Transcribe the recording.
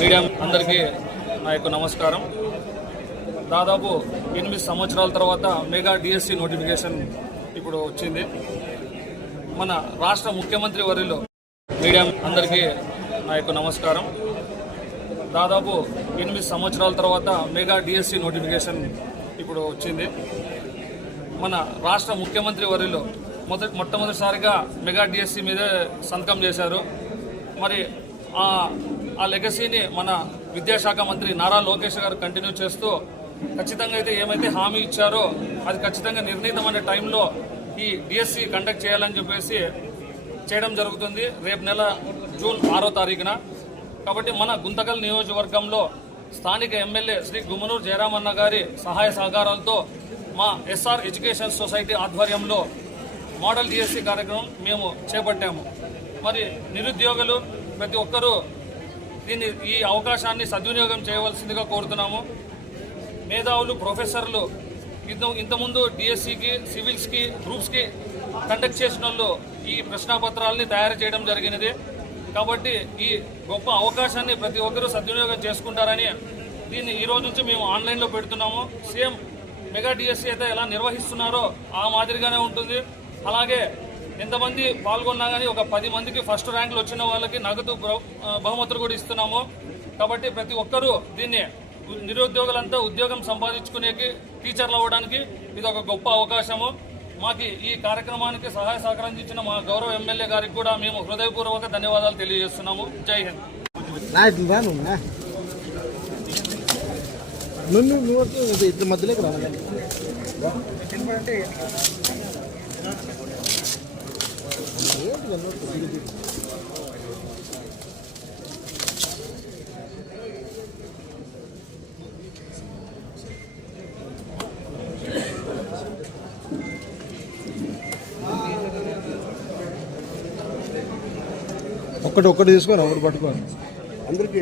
Media అందరికీ నా యొక్క నమస్కారం. దాదాపు 8 సంవత్సరాల తర్వాత మెగా డిఎస్సి నోటిఫికేషన్ ఇప్పుడు వచ్చింది. మన రాష్ట్ర ముఖ్యమంత్రి వర్యులు మీడియా అందరికీ నా యొక్క నమస్కారం. దాదాపు 8 సంవత్సరాల తర్వాత మెగా డిఎస్సి నోటిఫికేషన్ ఇప్పుడు వచ్చింది. మన రాష్ట్ర ముఖ్యమంత్రి వర్యులు మొట్టమొదటిసారిగా మెగా డిఎస్సి మీదే సంతకం చేశారు. మరి ఆ లెగసీని మన విద్యాశాఖ మంత్రి నారా లోకేష్ గారు కంటిన్యూ చేస్తూ ఖచ్చితంగా అయితే ఏమైతే హామీ ఇచ్చారో అది ఖచ్చితంగా నిర్ణీతమైన టైంలో ఈ డిఎస్సి కండక్ట్ చేయాలని చెప్పేసి చేయడం జరుగుతుంది రేపు నెల జూన్ 6వ తారీఖున. కాబట్టి మన గుంతకల్ నియోజకవర్గంలో స్థానిక ఎమ్మెల్యే శ్రీ గుమ్మనూరు జయరామన్న గారి సహాయ సహకారాలతో మా ఎస్ఆర్ ఎడ్యుకేషన్ సొసైటీ ఆధ్వర్యంలో మోడల్ డిఎస్సి కార్యక్రమం మేము చేపట్టాము. మరి నిరుద్యోగులు ప్రతి ఒక్కరూ ఈ అవకాశాన్ని సద్వినియోగం చేయవలసిందిగా కోరుతున్నాము. మేధావులు, ప్రొఫెసర్లు ఇంతకుముందు డిఎస్సికి, సివిల్స్కి, గ్రూప్స్కి కండక్ట్ చేసిన వాళ్ళు ఈ ప్రశ్నాపత్రాలని తయారు చేయడం జరిగినది. కాబట్టి ఈ గొప్ప అవకాశాన్ని ప్రతి ఒక్కరూ సద్వినియోగం చేసుకుంటారని దీన్ని ఈ రోజు నుంచి మేము ఆన్లైన్లో పెడుతున్నాము. సేమ్ మెగా డిఎస్సి అయితే ఎలా నిర్వహిస్తున్నారో ఆ మాదిరిగానే ఉంటుంది. అలాగే ఎంతమంది పాల్గొన్నా కానీ ఒక 10 మందికి ఫస్ట్ ర్యాంకులు వచ్చిన వాళ్ళకి నగదు బహుమతులు కూడా ఇస్తున్నాము. కాబట్టి ప్రతి ఒక్కరూ దీన్ని నిరుద్యోగులంతా ఉద్యోగం సంపాదించుకునేకి, టీచర్లు అవ్వడానికి ఇది ఒక గొప్ప అవకాశము. మాకు ఈ కార్యక్రమానికి సహాయ సహకరించిన మా గౌరవ ఎమ్మెల్యే గారికి కూడా మేము హృదయపూర్వక ధన్యవాదాలు తెలియజేస్తున్నాము. జై హింద్. మధ్యలోకి రావాలి. ఒక్కటి తీసుకొని ఒకటి పట్టుకోవాలి అందరికీ.